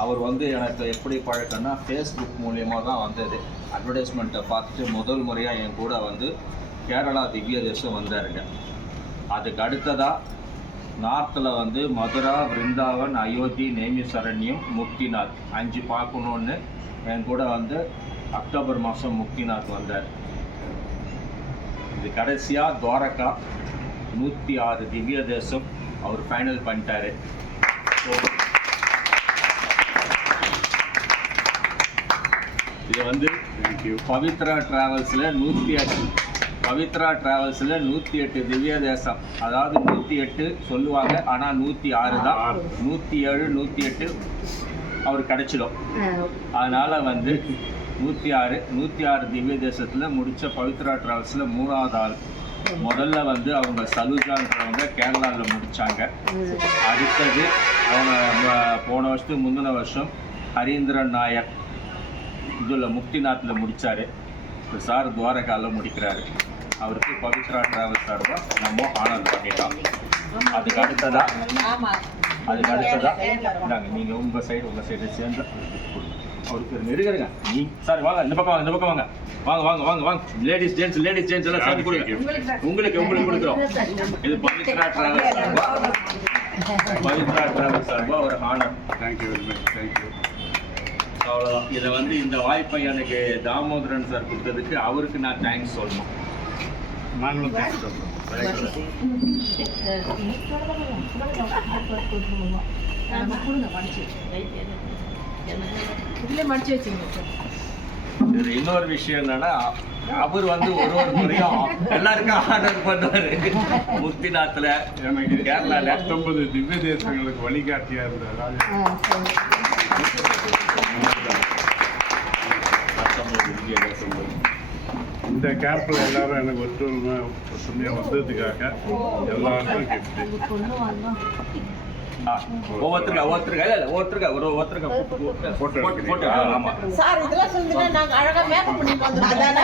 அவர் வந்து எனக்கு எப்படி பழக்கம்னா ஃபேஸ்புக் மூலியமாக தான் வந்தது. அட்வர்டைஸ்மெண்ட்டை பார்த்துட்டு முதல் முறையாக என் கூட வந்து கேரளா திவ்ய தேசம் வந்தாருங்க. அதுக்கு அடுத்ததாக நார்த்தில் வந்து மதுரா, விருந்தாவன், அயோத்தி, நேமிசரண்யம், முக்திநாத் 5 பார்க்கணுன்னு என் கூட வந்து அக்டோபர் மாதம் முக்திநாத் வந்தார். இது கடைசியாக துவாரகா 106 திவ்ய தேசம் அவர் ஃபைனல் பண்ணிட்டாரு. ஸோ இது வந்து பவித்ரா டிராவல்ஸில் 108 திவ்ய தேசம், அதாவது 108 சொல்லுவாங்க, ஆனால் 106 தான். 107, 108 அவர் கிடைச்சிடும். அதனால் வந்து 106 திவ்ய தேசத்தில் முடித்த பவித்ரா டிராவல்ஸில் 3வது ஆள். முதல்ல வந்து அவங்க சலுஜான்றவங்க கேரளாவில் முடித்தாங்க. அடுத்தது அவங்க போன வருஷத்துக்கு முந்தின வருஷம் ஹரீந்திரன் நாயர் இதில் முக்திநாத்தில் முடித்தார். இப்போ சார் துவாரகாவில் முடிக்கிறாரு. அவருக்கு பவித்ரா டிராவல்ஸ் சார்பாக நம்ம ஆனர் பண்ணிட்டோம். அதுக்கு அடுத்ததாக நாங்கள் நீங்கள் உங்கள் சைடு சேர்ந்து அவருக்கு நெருங்குறங்க. நீ சார் வாங்க, இந்த பக்கம் வாங்க. லேடிஸ் ஜென்ட்ஸ் எல்லாம் சேர்ந்து கொடுங்க. உங்களுக்கு கொடுக்குறோம். இது பவித்ரா டிராவல்ஸ் சார்பாக ஒரு honour. Thank you very much. Thank you. அவ்வளோதான். இதை வந்து இந்த வாய்ப்பை எனக்கு தாமோதரன் சார் கொடுத்ததுக்கு அவருக்கு நான் தேங்க்ஸ் சொல்லணும். நாங்களும் தேங்க்ஸ் சொல்கிறோம். இது இன்னொரு விஷயம் என்னன்னா, அவர் வந்து ஒரு முறையும் எல்லாருக்கும் ஆர்டர் பண்ணுவாரு. முக்திநாத்தில் எனக்கு கேரளாவில் 19 திவ்ய தேசங்களுக்கு வழிகாட்டியா இருந்தார். இந்த கேம்ப்ல எல்லாரும் எனக்கு ஒற்றுமையா வந்ததுக்காக எல்லாருக்கும் கிஃப்ட். ஒவ்வொருத்தருக்கா போட்டோ. ஆமா சார் இதெல்லாம் சொல்லுங்க, நாங்க அழகா மேக்கப் பண்ணி வந்துருக்கோம்.